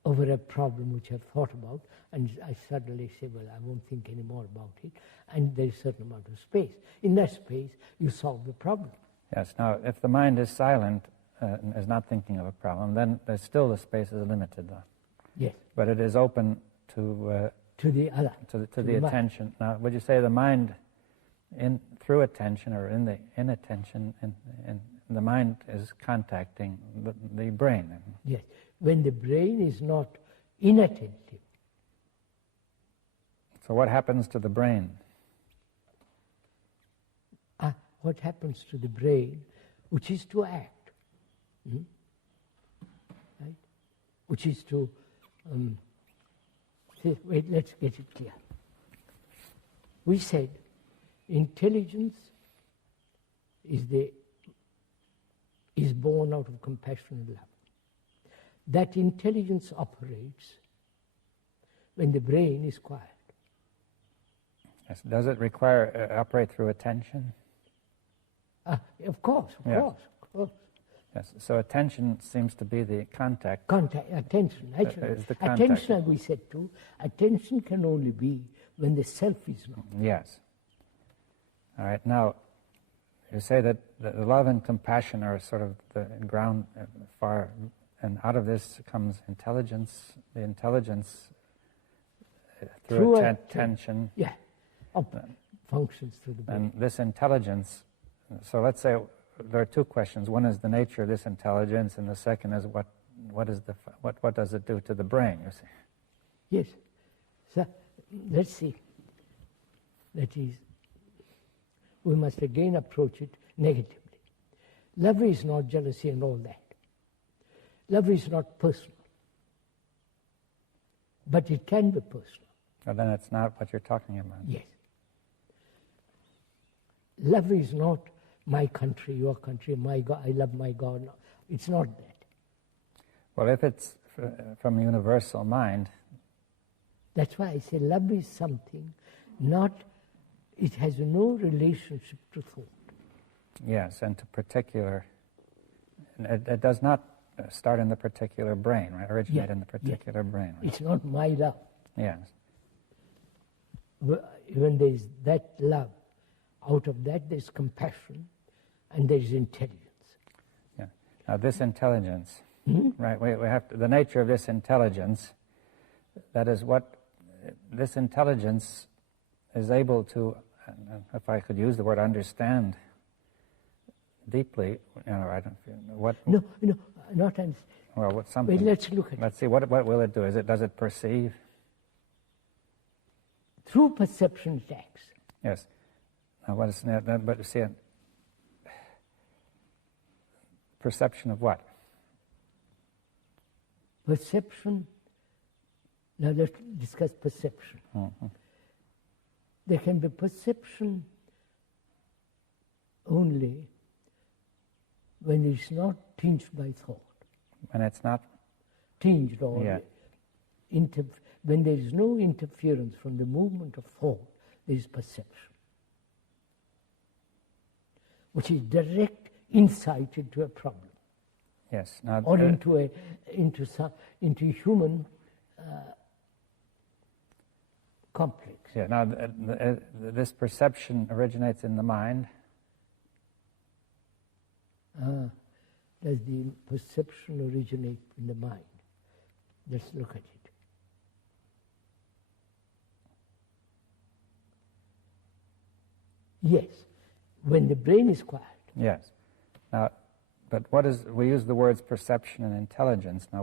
over a problem which I've thought about, and I suddenly say, well, I won't think any more about it, and there's a certain amount of space. In that space, you solve the problem. Yes. Now, if the mind is silent, and is not thinking of a problem, then there's still the space is limited, though. Yes. But it is open to the other, to the attention. Now, would you say the mind, through attention or in attention, and the mind is contacting the brain? Yes. When the brain is not inattentive. So what happens to the brain? What happens to the brain, which is to act, right? Which is to wait, let's get it clear. We said intelligence is born out of compassion and love. That intelligence operates when the brain is quiet. Yes. Does it require operate through attention? Of course. Yes. So attention seems to be the contact. Attention. Is the contact. Attention, as we said too, attention can only be when the self is not. Yes. All right. Now, you say that the love and compassion are sort of the ground far, and out of this comes intelligence. The intelligence through attention. Functions through the brain. And this intelligence. So let's say there are two questions. One is the nature of this intelligence, and the second is what does it do to the brain? You see. Yes. So let's see. That is, we must again approach it negatively. Love is not jealousy and all that. Love is not personal. But it can be personal. Well, then it's not what you're talking about. Yes. Love is not my country, your country, my God, I love my God. No, it's not that. Well, if it's from a universal mind. That's why I say love is something, it has no relationship to thought. Yes, and to particular, it does not start in the particular brain, right? Originate in the particular brain. Right? It's not my love. Yes. When there is that love, out of that there's compassion and there's intelligence. Yeah. Now this intelligence, right? We have to, the nature of this intelligence. That is what this intelligence is able to, if I could use the word understand deeply. I don't feel what. No, not understand. Well, what something. Wait, let's look at. Let's see. What will it do? Does it perceive? Through perception it acts. Yes. Now, what is that? But see, perception of what? Perception. Now let's discuss perception. Mm-hmm. There can be perception only when it's not tinged by thought. When it's not tinged or when there is no interference from the movement of thought, there is perception, which is direct insight into a problem. Yes. Now, or into human complex. Yeah. Now, this perception originates in the mind. Does the perception originate in the mind? Let's look at it. Yes, when the brain is quiet. Yes. Now, but what is, we use the words perception and intelligence. Now,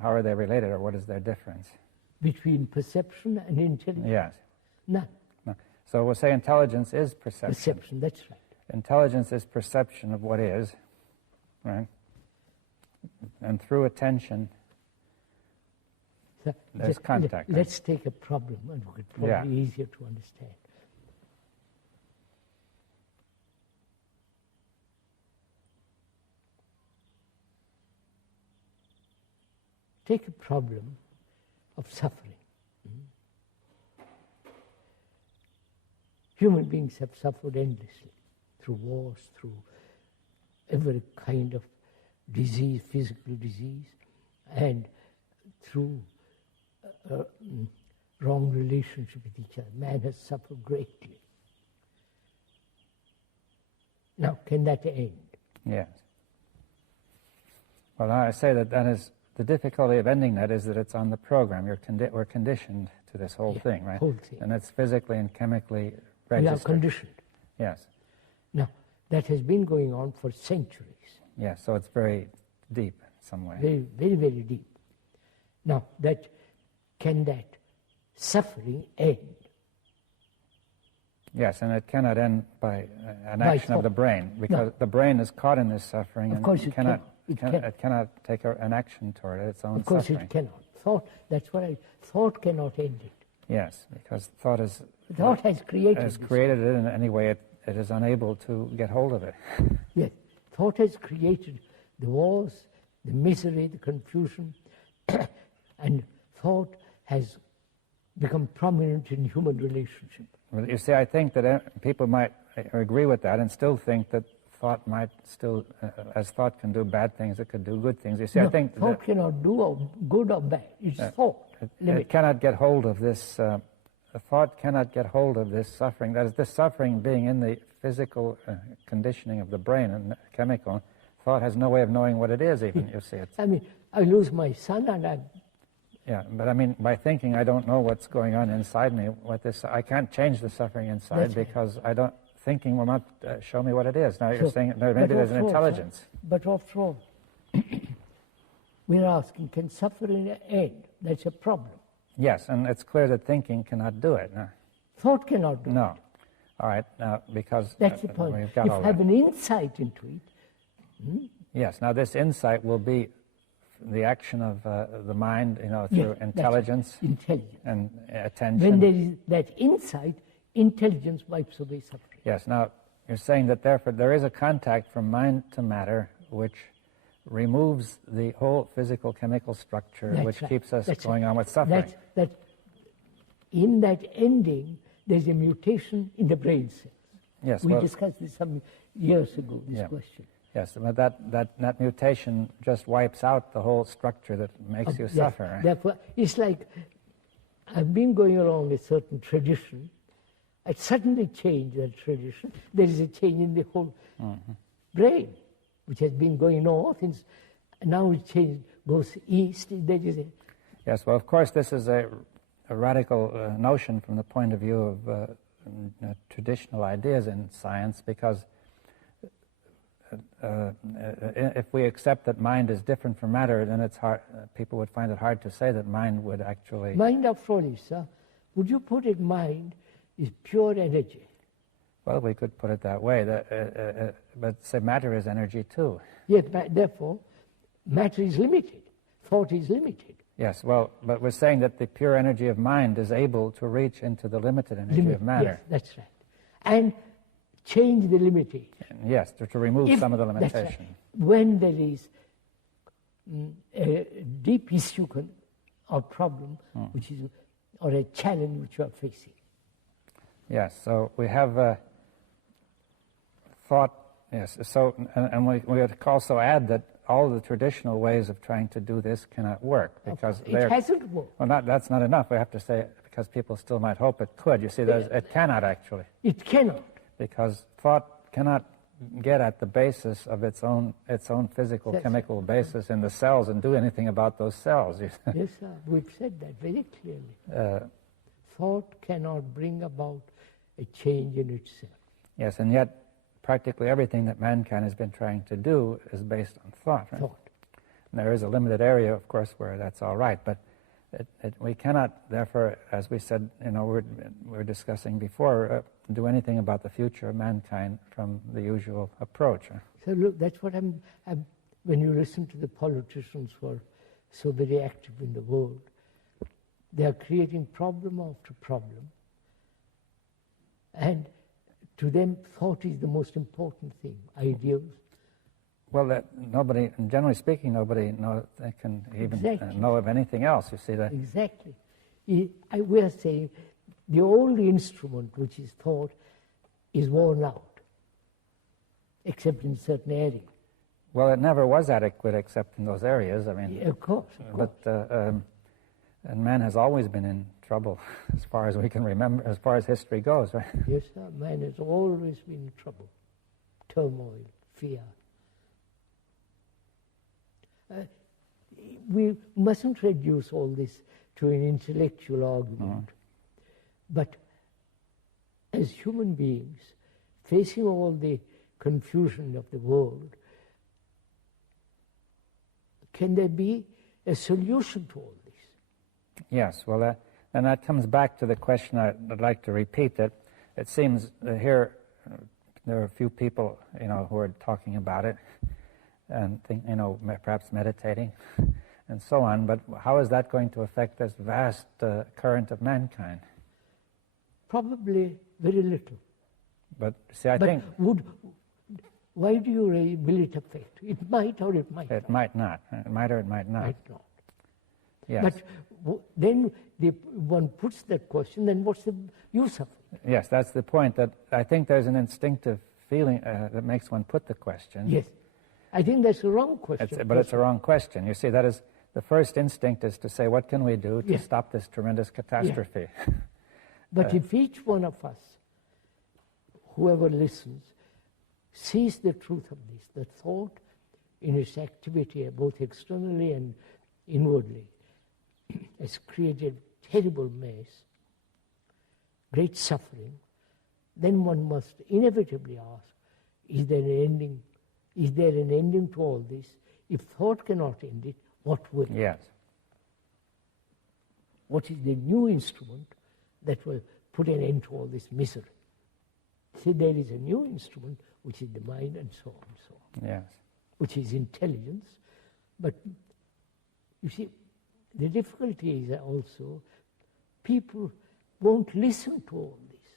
how are they related, or what is their difference? Between perception and intelligence? Yes. None. No. So we'll say intelligence is perception. Perception, that's right. Intelligence is perception of what is, right? And through attention, So there's contact. Let's take a problem, and it's probably easier to understand. Take a problem of suffering. Human beings have suffered endlessly through wars, through every kind of disease, physical disease, and through wrong relationship with each other. Man has suffered greatly. Now, can that end? Yes. Well, I say that is the difficulty of ending that is that it's on the program. We're conditioned to this whole thing, right? Whole thing. And it's physically and chemically registered. We are conditioned. Yes. Now, that has been going on for centuries. Yes, so it's very deep in some way. Very, very, very deep. Now, can that suffering end? Yes, and it cannot end by an action of the brain, because the brain is caught in this suffering, Of course and it cannot take an action toward its own Of course suffering. it cannot. Thought cannot end it. Yes, because thought has created it in any way it is unable to get hold of it. Yes, thought has created the wars, the misery, the confusion, and thought has become prominent in human relationship. Well, you see, I think that people might agree with that and still think that thought might still, as thought can do bad things, it could do good things. You see, I think thought cannot do good or bad. It's thought. It cannot get hold of this. Thought cannot get hold of this suffering. That is, this suffering being in the physical conditioning of the brain and chemical. Thought has no way of knowing what it is. Even you see it. I mean, I lose my son, and Yeah, but I mean, by thinking, I don't know what's going on inside me. I can't change the suffering inside because I don't. Thinking will not show me what it is. Now you're saying maybe there's an intelligence. But after all, we're asking, can suffering end? That's a problem. Yes, and it's clear that thinking cannot do it. No. Thought cannot do it. No. All right, now because that's the point. We've got if all have that. an insight into it. Yes. Now this insight will be the action of the mind, through intelligence and attention. When there is that insight, intelligence wipes away suffering. Yes. Now you're saying that therefore there is a contact from mind to matter which removes the whole physical chemical structure, which keeps us going on with suffering. In that ending, there's a mutation in the brain cells. Yes. We discussed this some years ago, this question. Yes, but that mutation just wipes out the whole structure that makes you suffer. Right? Therefore, it's like I've been going along a certain tradition. I suddenly change that tradition. There is a change in the whole brain, which has been going north, and now it goes east. There is Yes, well, of course, this is a radical notion from the point of view of traditional ideas in science, because if we accept that mind is different from matter, then it's hard. People would find it hard to say that mind would actually. Mind, after all, is, would you put it? Mind is pure energy. Well, we could put it that way. But say matter is energy too. Yes, therefore, matter is limited. Thought is limited. Yes, well, but we're saying that the pure energy of mind is able to reach into the limited energy of matter. Yes, that's right. And change the limitation. Yes, to remove some of the limitation. Right. When there is a deep issue or problem, which is, or a challenge which you are facing. Yes, so we have thought, yes, so, and we would also add that all the traditional ways of trying to do this cannot work, because it hasn't worked. Well, that's not enough. We have to say, because people still might hope it could. You see, it cannot actually. It cannot. Because thought cannot get at the basis of its own physical, chemical basis in the cells and do anything about those cells. Yes, sir. We've said that very clearly. Thought cannot bring about a change in itself. Yes, and yet practically everything that mankind has been trying to do is based on thought. Right? Thought. And there is a limited area, of course, where that's all right, but we cannot, therefore, as we said, we're discussing before, do anything about the future of mankind from the usual approach. So look, that's what when you listen to the politicians who are so very active in the world, they are creating problem after problem. And to them, thought is the most important thing, ideas. Well, nobody, generally speaking, nobody can even know of anything else. You see that? Exactly. We are saying the only instrument which is thought is worn out, except in certain areas. Well, it never was adequate except in those areas. I mean, yeah, of course. But and man has always been in trouble, as far as we can remember, as far as history goes, right? Yes, sir. Man has always been in trouble, turmoil, fear. We mustn't reduce all this to an intellectual argument. But as human beings, facing all the confusion of the world, can there be a solution to all this? Yes, well, and that comes back to the question I'd like to repeat, that it seems here there are a few people, who are talking about it and perhaps meditating and so on, but how is that going to affect this vast current of mankind? Probably very little. But see, I think... Why do you will it affect? It might or it might not. It might not. It might or it might not. Might not. Yes. But then one puts that question, then what's the use of it? Yes, that's the point, that I think there's an instinctive feeling that makes one put the question. Yes. I think that's a wrong question. But it's a wrong question. You see, that is, the first instinct is to say, what can we do to stop this tremendous catastrophe? Yeah. But if each one of us, whoever listens, sees the truth of this, the thought in its activity, both externally and inwardly, has created terrible mess, great suffering, then one must inevitably ask, is there an ending? Is there an ending to all this? If thought cannot end it, what will? Yes. What is the new instrument that will put an end to all this misery? See, there is a new instrument, which is the mind, and so on and so on. Yes. Which is intelligence. But you see, the difficulty is also people won't listen to all this.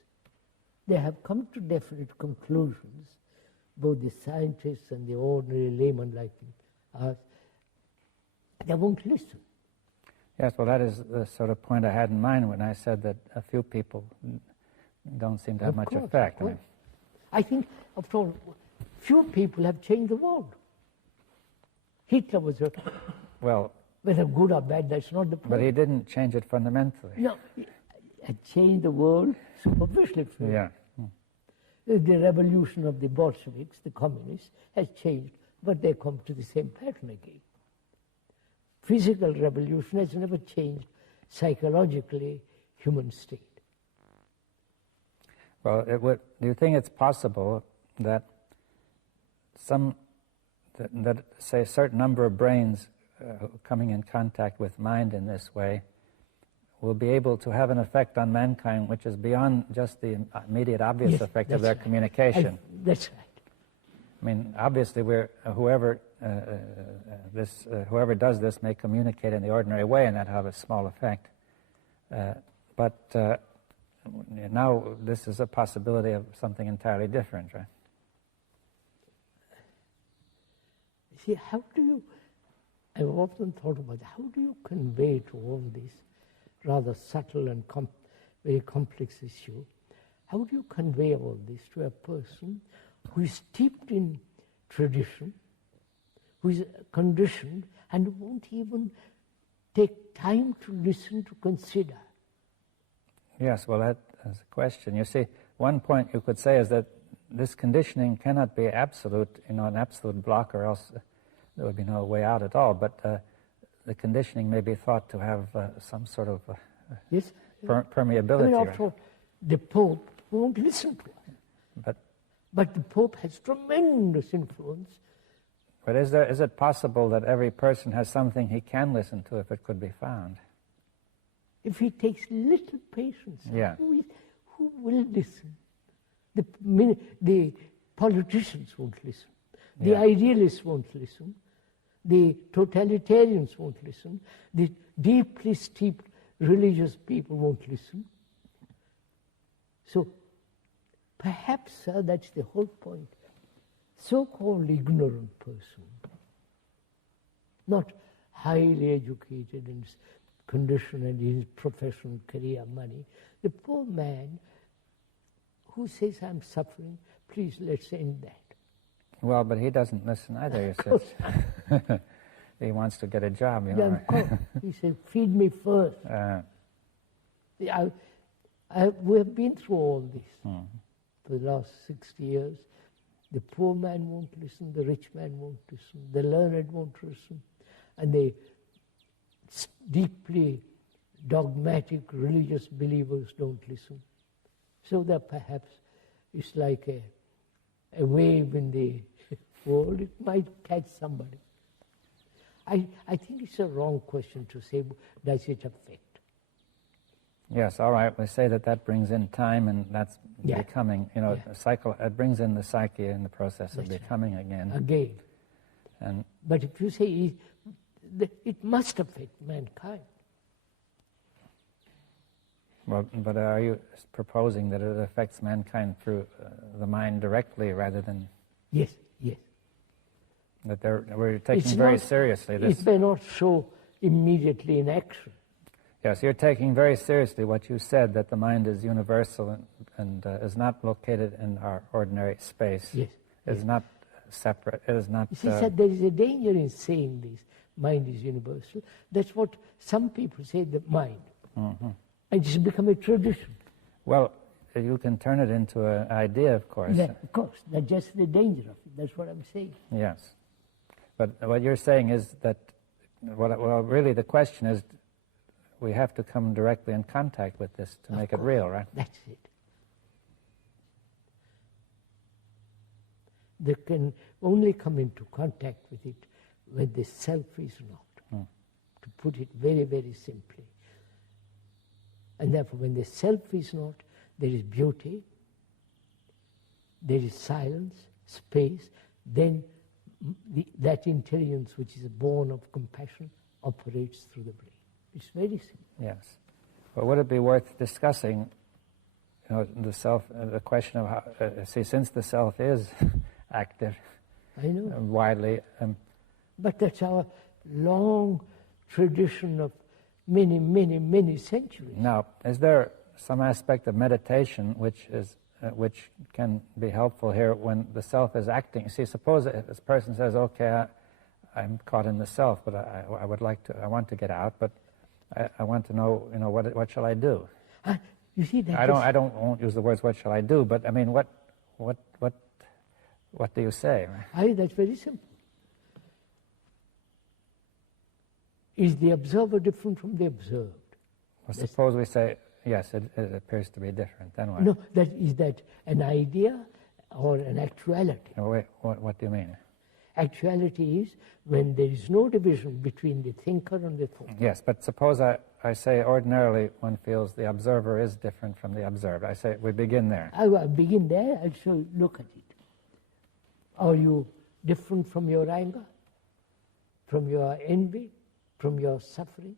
They have come to definite conclusions, both the scientists and the ordinary layman like us. They won't listen. Yes, well, that is the sort of point I had in mind when I said that a few people don't seem to have much effect. I think, after all, few people have changed the world. Hitler was whether good or bad, that's not the point. But he didn't change it fundamentally. No, he had changed the world superficially. Yeah. The revolution of the Bolsheviks, the communists, has changed, but they come to the same pattern again. Physical revolution has never changed psychologically human state. Well, do you think it's possible that say a certain number of brains coming in contact with mind in this way will be able to have an effect on mankind which is beyond just the immediate obvious effect of their communication? That's right. I mean, obviously, whoever does this may communicate in the ordinary way, and that have a small effect. But now this is a possibility of something entirely different, right? See, I've often thought about how do you convey to all this rather subtle and very complex issue, how do you convey all this to a person who is steeped in tradition, who is conditioned, and won't even take time to listen, to consider? Yes, well, that is a question. You see, one point you could say is that this conditioning cannot be absolute, an absolute block, or else there would be no way out at all. But the conditioning may be thought to have some sort of yes, permeability. I mean, after all, the Pope won't listen to him. But the Pope has tremendous influence. But is it possible that every person has something he can listen to if it could be found? If he takes little patience, yeah. who will listen? The politicians won't listen. The idealists won't listen. The totalitarians won't listen. The deeply steeped religious people won't listen. So perhaps, sir, that's the whole point. So-called ignorant person, not highly educated and conditioned in his professional career, money, the poor man who says, I'm suffering, please let's end that. Well, but he doesn't listen either, you said. He wants to get a job, you know. Yeah, of course. He said, feed me first. We have been through all this for the last 60 years. The poor man won't listen, the rich man won't listen, the learned won't listen, and the deeply dogmatic religious believers don't listen. So that perhaps it's like a wave in the world, it might catch somebody. I think it's a wrong question to say, does it affect? Yes, all right. We say that brings in time, and that's becoming, it brings in the psyche in the process of becoming again. But if you say it must affect mankind. Well, but are you proposing that it affects mankind through the mind directly rather than... Yes. That we're taking very seriously this... It may not show immediately in action. Yes, you're taking very seriously what you said, that the mind is universal and is not located in our ordinary space. Yes. Is not separate. It is not... He said there is a danger in saying this, mind is universal. That's what some people say, the mind. Mm-hmm. And it's become a tradition. Well, you can turn it into an idea, of course. Yeah, of course. That's just the danger of it. That's what I'm saying. Yes. But what you're saying is that, really the question is, we have to come directly in contact with this to make it real, right? That's it. They can only come into contact with it when the self is not, to put it very, very simply. And therefore, when the self is not, there is beauty, there is silence, space, then that intelligence which is born of compassion operates through the brain. It's very simple. Yes. But would it be worth discussing, the self, the question of how, since the self is active, I know, widely. But that's our long tradition of many, many, many centuries. Now, is there some aspect of meditation which can be helpful here when the self is acting? See, suppose this person says, "Okay, I'm caught in the self, but I want to get out, but I want to know, what shall I do?" You see that? I won't use the words "what shall I do," but I mean, what do you say? That's very simple. Is the observer different from the observed? Well, suppose we say, yes, it appears to be different. Then what? No, is that an idea or an actuality? Oh, wait, what do you mean? Actuality is when there is no division between the thinker and the thought. Yes, but suppose I say ordinarily one feels the observer is different from the observed. I say we begin there. I will begin there and so look at it. Are you different from your anger, from your envy, from your suffering?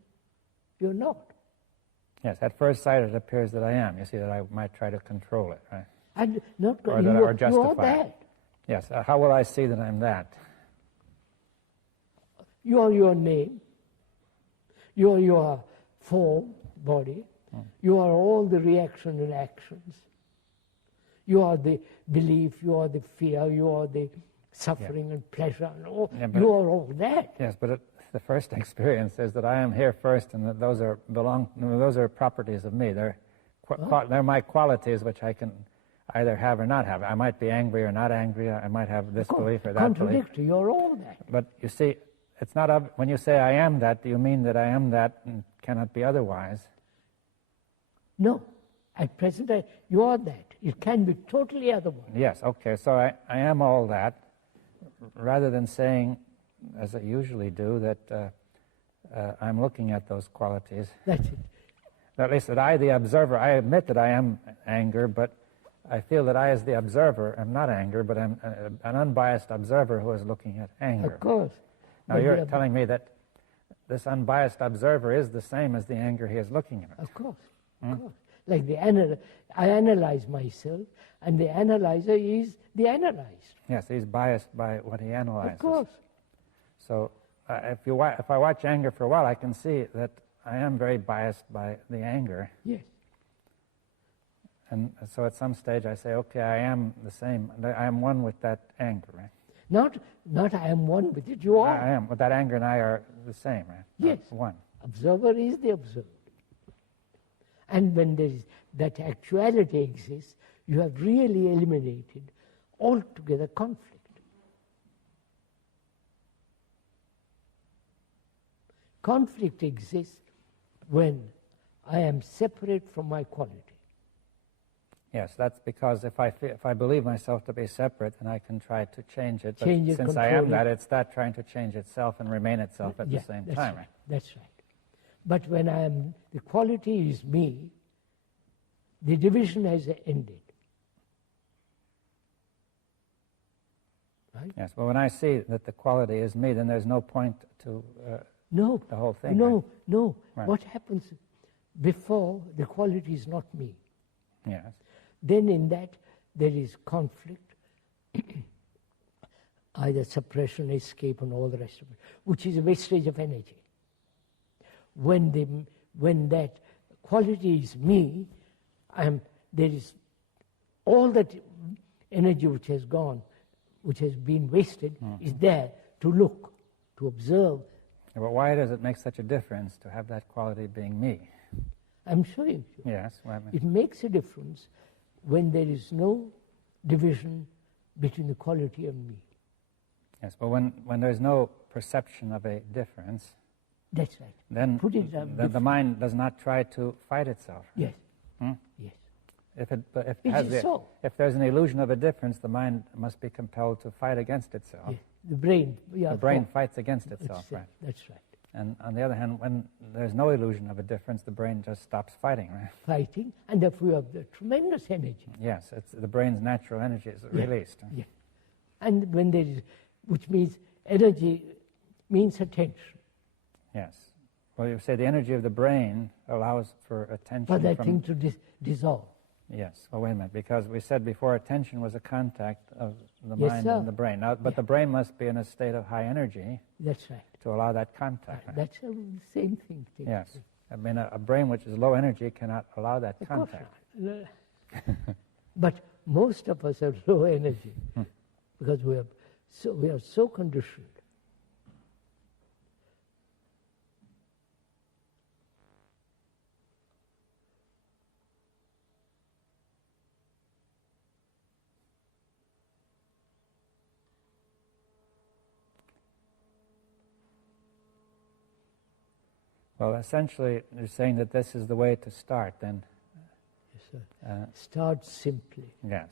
You're not. Yes, at first sight it appears that I am. You see that I might try to control it, right? And not or justify you are that. It. Yes, how will I see that I'm that? You are your name. You are your form, body. You are all the reaction and actions. You are the belief, you are the fear, you are the suffering and pleasure. And all. You are all that. Yes, but the first experience is that I am here first, and that those are properties of me. They're my qualities, which I either have or not have. I might be angry or not angry. I might have this belief or that belief. Contradictory, you're all that. But you see, it's not when you say I am that, do you mean that I am that and cannot be otherwise? No. At present, you are that. It can be totally otherwise. Yes, okay. So I am all that, rather than saying, as I usually do, that I'm looking at those qualities. That's it. At least that I, the observer, I admit that I am anger, but I feel that I, as the observer, am not anger, but I'm an unbiased observer who is looking at anger. Of course. Now you're telling me that this unbiased observer is the same as the anger he is looking at. Of course. Of course. Like I analyze myself, and the analyzer is the analyzed. Yes, he's biased by what he analyzes. Of course. So if I watch anger for a while, I can see that I am very biased by the anger. Yes. And so at some stage I say, okay, I am the same. I am one with that anger, right? Not I am one with it, you are. I am. But that anger and I are the same, right? Yes. One. Observer is the observed. And when there is that actuality exists, you have really eliminated altogether conflict. Conflict exists when I am separate from my quality. Yes, that's because if I believe myself to be separate, then I can try to change it. But Change it, since I am that, it's that trying to change itself and remain itself at the same time. Right. That's right. But when the quality is me, the division has ended. Right? Yes, but when I see that the quality is me, then there's no point to the whole thing. No, right? no. Right. What happens before the quality is not me? Yes. Then in that there is conflict, either suppression, escape, and all the rest of it, which is a wastage of energy. When that quality is me, there is all that energy which has gone, which has been wasted, is there to look, to observe. But why does it make such a difference to have that quality being me? I'm showing you. Yes. Well, It makes a difference when there is no division between the quality and me. Yes, but when there's no perception of a difference, That's right. then the mind does not try to fight itself. Yes. Hmm? Yes. If there's an illusion of a difference, the mind must be compelled to fight against itself. Yes. The brain. The brain fights against itself, right? That's right. And on the other hand, when there's no illusion of a difference, the brain just stops fighting, right? Fighting, and therefore you have the tremendous energy. Yes, the brain's natural energy is released. Yeah. And when there is, which means energy means attention. Yes. Well, you say the energy of the brain allows for attention. For that thing to dissolve. Yes. Well, wait a minute, because we said before attention was a contact of the Yes, mind sir. and the brain. Now, but the brain must be in a state of high energy That's right. to allow that contact. Right? That's the same thing. Yes. I mean, a brain which is low energy cannot allow that Of contact. course not. But most of us are low energy because we are so conditioned. Well, essentially, you're saying that this is the way to start, then? Yes, sir. Start simply. Yes.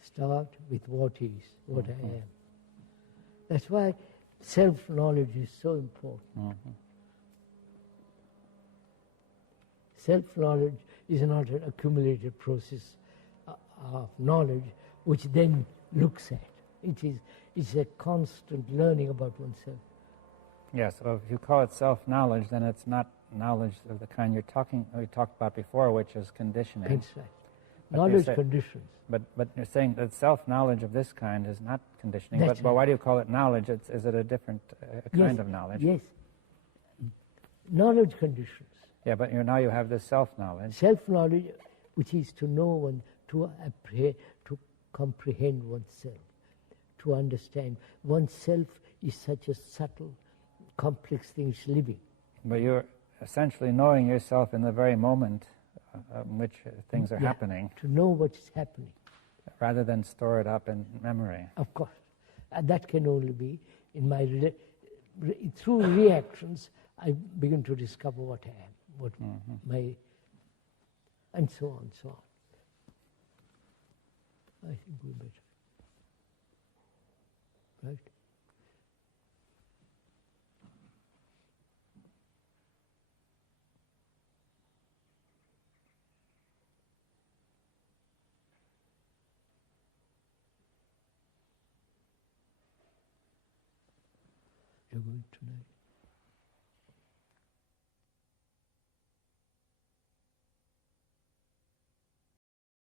Start with what is, what I am. That's why self-knowledge is so important. Self-knowledge is not an accumulated process of knowledge which then looks at. It's a constant learning about oneself. Yes, well, if you call it self-knowledge, then it's not knowledge of the kind we talked about before, which is conditioning. That's right. But Knowledge conditions. But you're saying that self-knowledge of this kind is not conditioning. That's But why do you call it knowledge? Is it a different kind of knowledge? Yes. Knowledge conditions. Yeah, but now you have this self-knowledge. Self-knowledge, which is to know and to comprehend oneself, to understand oneself is such a subtle, complex thing, it's living. But you're essentially knowing yourself in the very moment in which things are happening, to know what is happening. rather than store it up in memory. Of course. That can only be in my through reactions. I begin to discover what I am, what my, and so on, so on. I think we better. Right? You're going tonight.